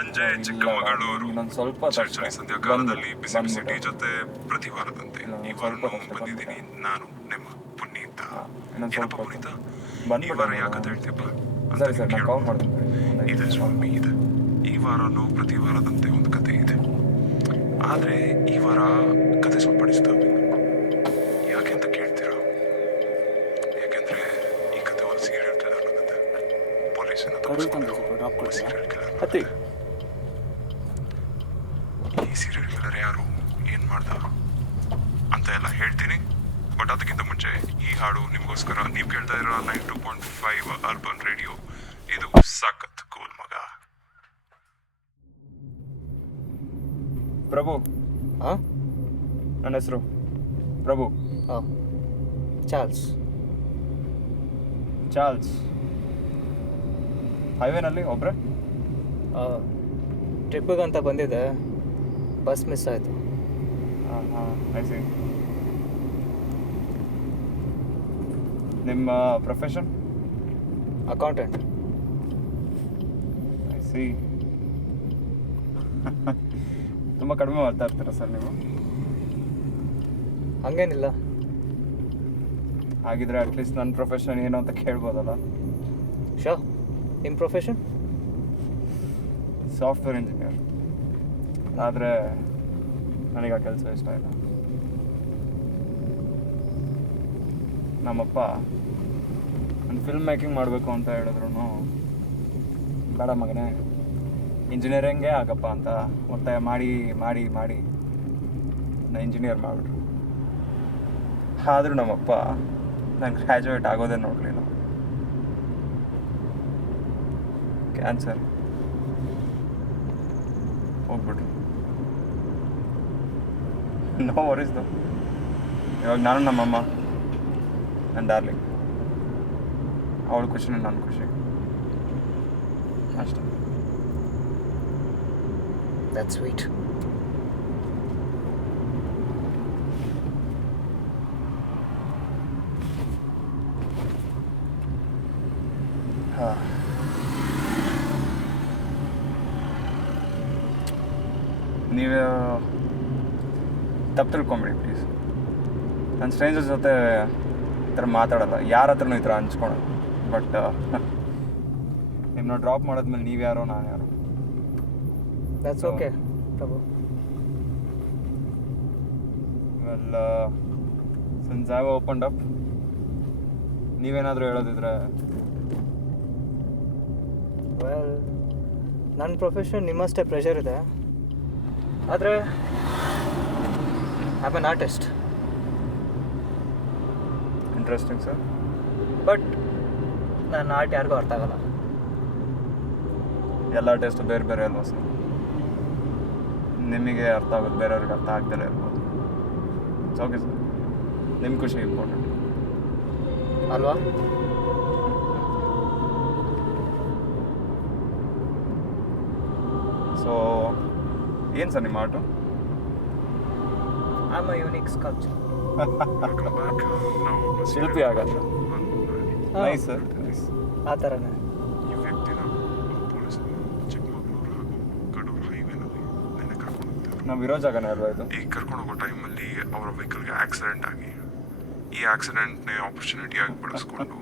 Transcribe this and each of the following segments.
ಸಂಜೆ ಚಿಕ್ಕಮಗಳೂರು ಇನ್ನೊಂದು ಸ್ವಲ್ಪ ಚಳಿ ಸಂಧ್ಯಾಕಾಲದಲ್ಲಿ ಬಿಸಿ ಬಿಸಿ ಟೀ ಜೊತೆ ಪ್ರತಿ ವಾರದಂತೆ ಈ ವಾರನೂ ಬಂದಿದ್ದೀನಿ ನಾನು ನಿಮ್ಮ ಪುನೀತ. ಏನಪ್ಪ ಪುನೀತ, ಈ ವಾರ ಯಾಕಂತ ಹೇಳ್ತೀಯಪ್ಪ ಅಂತ ಸರಿ ಸರ್, ನಾನು ಕಾಲ್ ಮಾಡ್ತೀನಿ. ಇದೆ ಸ್ವಾಮಿ ಇದೆ. ಈ ವಾರನೂ ಪ್ರತಿ ವಾರದಂತೆ ಒಂದು ಕತೆ ಇದೆ, ಆದ್ರೆ ಈ ವಾರ ಕತೆ ಸ್ವಲ್ಪ ಡಿಸ್ಟರ್ಬ್. ಯಾಕೆ ಅಂತ ಕೇಳ್ತೀರಾ? ಯಾಕೆಂದ್ರೆ ಈ ಕತೆ ಒಂದು ಸೀರಿಯಲ್ ಕಿಲ್ಲರ್ ಕತೆ. ಪೊಲೀಸನ್ನ ತಪ್ಪಿಸ್ಕೊಂಡು ಸೀರಿಯಲ್ ಕಿಲ್ಲರ್. ಈ ಸೀರಿಯಲ್ ಕಿಲ್ಲರ್ ಯಾರು, ಏನ್ ಮಾಡ್ದ ಅಂತ ಎಲ್ಲ ಹೇಳ್ತೀನಿ. ಬಟ್ ಅದಕ್ಕಿಂತ ಮುಂಚೆ ಈ ಹಾಡು ನಿಮಗೋಸ್ಕರ. ನೀವು ಕೇಳ್ತಾ ಇರೋ 92.5 ಅರ್ಬನ್ ರೇಡಿಯೋ. ಇದು ಸಖತ್ ಕೂಲ್ ಮಗ. ಪ್ರಭು. ಹಾಂ, ನನ್ನ ಹೆಸರು ಪ್ರಭು. ಹಾಂ, ಚಾರ್ಲ್ಸ್. ಹೈವೇನಲ್ಲಿ ಒಬ್ರೆ? ಟ್ರಿಪ್ಪಿಗಂತ ಬಂದಿದ್ದೆ, ಬಸ್ ಮಿಸ್ ಆಯಿತು. ಹಾಂ, ಐ ಸಿ. ನಿಮ್ಮ ಪ್ರೊಫೆಷನ್? ಅಕೌಂಟೆಂಟ್. I C. ತುಂಬ ಕಡಿಮೆ ಮಾತಾಡ್ತೀರಾ ಸರ್ ನೀವು? ಹಂಗೇನಿಲ್ಲ. ಹಾಗಿದ್ರೆ ಅಟ್ಲೀಸ್ಟ್ ನನ್ನ ಪ್ರೊಫೆಷನ್ ಏನು ಅಂತ ಕೇಳ್ಬೋದಲ್ಲ? ಶೋ, ನಿಮ್ಮ ಪ್ರೊಫೆಷನ್? Software engineer. ಆದರೆ ನನಗೆ ಆ ಕೆಲಸ ಇಷ್ಟ ಇಲ್ಲ. ನಮ್ಮಪ್ಪ ನಾನು ಫಿಲ್ಮ್ ಮೇಕಿಂಗ್ ಮಾಡಬೇಕು ಅಂತ ಹೇಳಿದ್ರು, ಬೇಡ ಮಗನೇ ಇಂಜಿನಿಯರಿಂಗೇ ಆಗಪ್ಪ ಅಂತ ಒತ್ತಾಯ ಮಾಡಿ ಮಾಡಿ ಮಾಡಿ ನಾನು ಇಂಜಿನಿಯರ್ ಮಾಡಿಬಿಟ್ರು. ಆದರೂ ನಮ್ಮಪ್ಪ ನಾನು ಗ್ರ್ಯಾಜುಯೇಟ್ ಆಗೋದೇ ನೋಡಲಿಲ್ಲ. ಕ್ಯಾನ್ಸರ್ ಹೋಗ್ಬಿಟ್ರು. ನೋ ವರೀಸ್ದು. ಇವಾಗ ನಾನು ನಮ್ಮಮ್ಮ, ನನ್ನ ಡಾರ್ಲಿಂಗ್, ಅವಳ ಖುಷಿನ ನನ್ನ ಖುಷಿ ಅಷ್ಟೇ. That's sweet. ನೀವು ತಪ್ಪು ತಿಳ್ಕೊಂಬಿಡಿ ಪ್ಲೀಸ್. ನನ್ನ ಸ್ಟ್ರೇಂಜರ್ಸ್ ಜೊತೆ ಈ ಥರ ಮಾತಾಡೋಲ್ಲ, ಯಾರ ಹತ್ರನೂ ಈ ಥರ ಹಂಚ್ಕೊಳೋದು. ಬಟ್ ನಿಮ್ಮನ್ನ ಡ್ರಾಪ್ ಮಾಡಿದ್ಮೇಲೆ ನೀವು ಯಾರೋ ನಾನು ಯಾರೋ. That's okay, Prabhu. Well, since I have opened up, ನೀವೇನಾದರೂ ಹೇಳೋದಿದ್ರೆ. ವೆಲ್, ನನ್ನ ಪ್ರೊಫೆಷನ್ ನಿಮ್ಮಷ್ಟೇ ಪ್ರೆಷರ್ ಇದೆ, ಆದರೆ I am on artist. Interesting sir. But ನನ್ನ ಆರ್ಟ್ ಯಾರಿಗೂ ಅರ್ಥ ಆಗಲ್ಲ. ಎಲ್ಲ ಟೆಸ್ಟು ಬೇರೆ ಬೇರೆ ಅಲ್ವಾ ಸರ್? ನಿಮಗೆ ಅರ್ಥ ಆಗೋದು ಬೇರೆಯವ್ರಿಗೆ ಅರ್ಥ ಆಗ್ದಲೇ ಇರ್ಬೋದು. ಇಟ್ಸ್ ಓಕೆ ಸರ್, ನಿಮ್ಮ ಖುಷಿ ಇಂಪಾರ್ಟೆಂಟ್ ಅಲ್ವಾ? ಸೊ ಏನು ಸರ್ ನಿಮ್ಮ art? I am a unique sculpture. ಶಿಲ್ಪಿ ಆಗಲ್ಲ. Nice sir, nice. ಆ ಥರನೇ. ಈ ವ್ಯಕ್ತಿನ ಪೊಲೀಸರು ಚಿಕ್ಕಮಗಳೂರು ಹಾಗೂ ಕಡೂರು ಹೈವೇನಲ್ಲಿ ನೆನೆ ಕರ್ಕೊಂಡು ಹೋಗ್ತಾರೆ. ನಾವು ಇರೋ ಜಾಗನೇ ಅಲ್ವಾ ಇದು? ಈಗ ಕರ್ಕೊಂಡು ಹೋಗೋ ಟೈಮಲ್ಲಿ ಅವರ ವೆಹಿಕಲ್ಗೆ ಆಕ್ಸಿಡೆಂಟ್ ಆಗಿ, ಈ ಆಕ್ಸಿಡೆಂಟ್ನೇ ಆಪರ್ಚುನಿಟಿಯಾಗಿ ಬಳಸ್ಕೊಂಡು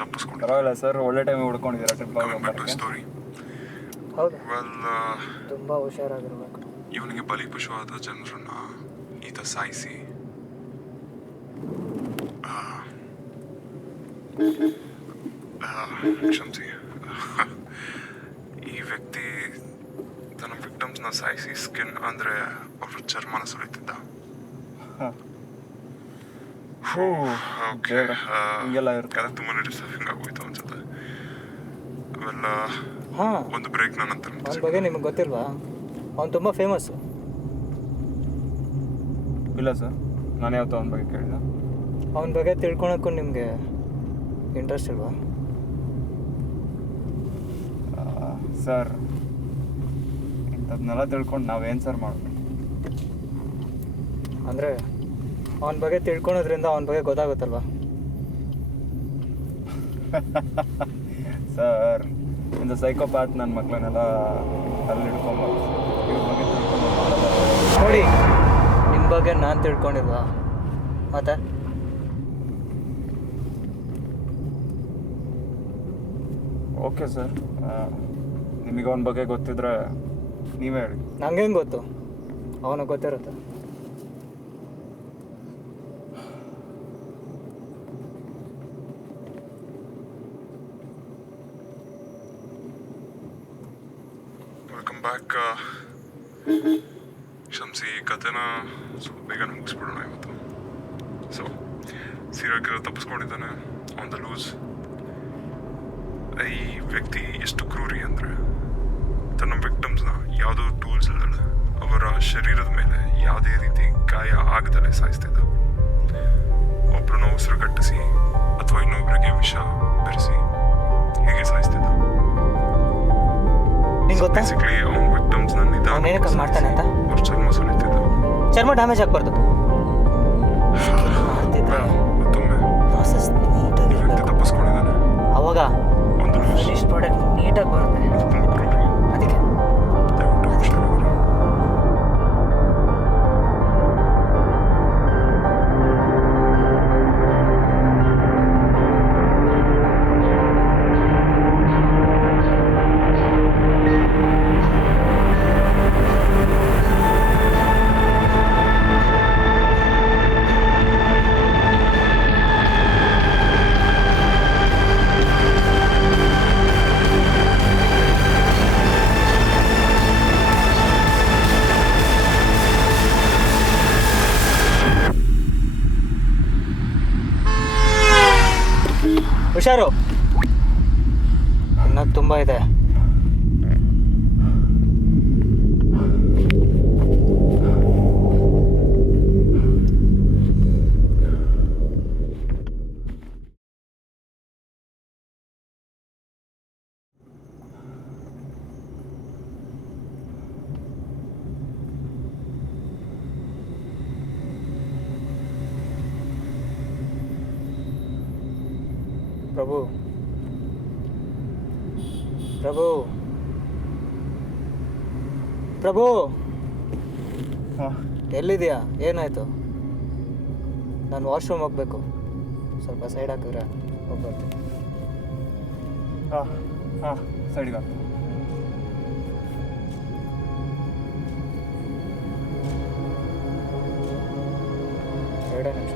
ತಪ್ಪಿಸ್ಕೊಂಡು. ಪರವಾಗಿಲ್ಲ ಸರ್, ಒಳ್ಳೆ ಟೈಮ್ ಹುಡ್ಕೊಂಡಿದ್ದೀರಾ ಟ್ರಿಪ್ ಸ್ಟೋರಿ. ಹೌದು, ವೆಲ್, ತುಂಬ ಹುಷಾರಾಗಿರ್ಬೇಕು. ಇವನಿಗೆ ಬಲಿಪಶುವಾದ ಜನರನ್ನ ಈತ ಸಾಯಿಸಿ ಕ್ಷಮಿಸಿ, ಈ ವ್ಯಕ್ತಿ ತನ್ನ ವಿಕ್ಟಮ್ಸ್ನ ಸಾಯಿಸಿ ಸ್ಕಿನ್ ಅಂದರೆ ಅವ್ರ ಚರ್ಮನ ಸುರಿತಿದ್ದ. ಹಿಂಗೆಲ್ಲ ಇರುತ್ತೆ. ಅದು ತುಂಬಾ ಡಿಸ್ಟರ್ಬಿಂಗ್ ಆಗೋಯ್ತು ಅನ್ಸುತ್ತೆ. ಅವೆಲ್ಲ ಹಾಂ, ಒಂದು ಬ್ರೇಕ್ನ ನಂತರ ಅವನ ಬಗ್ಗೆ ನಿಮಗೆ ಗೊತ್ತಿಲ್ವಾ? ಅವ್ನು ತುಂಬ ಫೇಮಸ್ಸು. ಇಲ್ಲ ಸರ್, ನಾನು ಯಾವತ್ತೂ ಅವನ ಬಗ್ಗೆ ಕೇಳಿದ. ಅವನ ಬಗ್ಗೆ ತಿಳ್ಕೊಳಕ್ಕೂ ನಿಮಗೆ ಇಂಟ್ರೆಸ್ಟ್ ಇಲ್ವಾ? ಸರ್, ಇಂಥದ್ನೆಲ್ಲ ತಿಳ್ಕೊಂಡು ನಾವೇನು ಸರ್ ಮಾಡಬೇಕು? ಅಂದರೆ ಅವನ ಬಗ್ಗೆ ತಿಳ್ಕೊಳೋದ್ರಿಂದ ಅವನ ಬಗ್ಗೆ ಗೊತ್ತಾಗುತ್ತಲ್ವಾ? ಸರ್, ಇಂದ ಸೈಕೋಪ್ಯಾತ್ ನನ್ನ ಮಕ್ಕಳನ್ನೆಲ್ಲ ಅಲ್ಲಿ ಹಿಡ್ಕೊಂಬಾರ್ದು. ಇವ್ರ ಬಗ್ಗೆ ತಿಳ್ಕೊಂಡು ನೋಡಿ, ನಿಮ್ಮ ಬಗ್ಗೆ ನಾನು ತಿಳ್ಕೊಂಡಿಲ್ವಾ ಮತ್ತೆ? ಓಕೆ ಸರ್, ನಿಮಗೆ ಅವನ ಬಗ್ಗೆ ಗೊತ್ತಿದ್ರೆ ನೀವೇ ಹೇಳಿ. ನಂಗೇನು ಗೊತ್ತು, ಅವನಿಗೆ ಗೊತ್ತಿರುತ್ತೆ. Welcome back. ಶಂಸಿ, ಈ ಕಥೆನ ಸ್ವಲ್ಪ ಬೇಗ ಮುಗಿಸ್ಬಿಡೋಣ ಇವತ್ತು. ಸೊ ಸೀರಿಯಲ್ ಕಿಲ್ಲರ್ ತಪ್ಪಿಸ್ಕೊಂಡಿದ್ದಾನೆ ಆನ್ ದ ಲೂಸ್. ಈ ವ್ಯಕ್ತಿ ಎಷ್ಟು ಕ್ರೂರಿ ಅಂದರೆ ತನ್ನ ವಿಕ್ಟಮ್ಸ್ನ ಯಾವುದೋ ಟೂಲ್ಸ್ ಇಲ್ಲದೆ ಅವರ ಶರೀರದ ಮೇಲೆ ಯಾವುದೇ ರೀತಿ ಗಾಯ ಆಗದಲ್ಲೇ ಸಾಯಿಸ್ತಿದ್ದ. ಒಬ್ಬರನ್ನ ಉಸಿರು ಕಟ್ಟಿಸಿ ಅಥವಾ ಇನ್ನೊಬ್ಬರಿಗೆ ವಿಷ ಬೆರೆಸಿ ಹೀಗೆ ಸಾಯಿಸ್ತಿದ್ದ. ನಿಂಗೆ ಗೊತ್ತಾ ಬೇಸಿಕ್ಲಿ ಅವನ ವಿಕ್ಟಮ್ಸ್ನ ಅವ್ನು ಏನಕ್ಕೆ ಹಂಗ್ ಮಾಡ್ತಾನೆ ಅಂತ? ಅವ್ರ ಚರ್ಮ ಸುಲಿತಿದ್ದ. ಚರ್ಮ ಡ್ಯಾಮೇಜ್ ಆಗಬಾರ್ದು ಮಾಡ್ತಿದ್ರೆ ಮತ್ತೊಮ್ಮೆ ಪ್ರಾಸೆಸ್ ನೀಟಾಗಿ ಈ ವ್ಯಕ್ತಿ ತಪ್ಪಿಸ್ಕೊಂಡಿದ್ದಾನೆ. ಅವಾಗ ಒಂದು ಲೂಸ್ ಫಿನಿಶ್ ಪ್ರಾಡಕ್ಟ್ ನೀಟಾಗಿ ಬರುತ್ತೆ. ತುಂಬ ಕ್ರೂರಿ. ಅದಕ್ಕೆ ದಯವಿಟ್ಟು ಹುಷಾರಾಗಿರಿ. ಹುಷಾರು, ಇನ್ನೂ ತುಂಬ ಇದೆ. ಪ್ರಭು, ಪ್ರಭು, ಪ್ರಭು, ಹಾಂ, ಎಲ್ಲಿದೆಯಾ? ಏನಾಯಿತು? ನಾನು ವಾಶ್ರೂಮ್ ಹೋಗ್ಬೇಕು, ಸ್ವಲ್ಪ ಸೈಡ್ ಹಾಕಿದ್ರೆ ಹೋಗ್ಬರ್ತೀನಿ. ಹಾಂ ಹಾಂ, ಸೈಡಿಗೆ ಹಾಕ್ತೀನಿ. ಎರಡೇ ನಿಮಿಷ.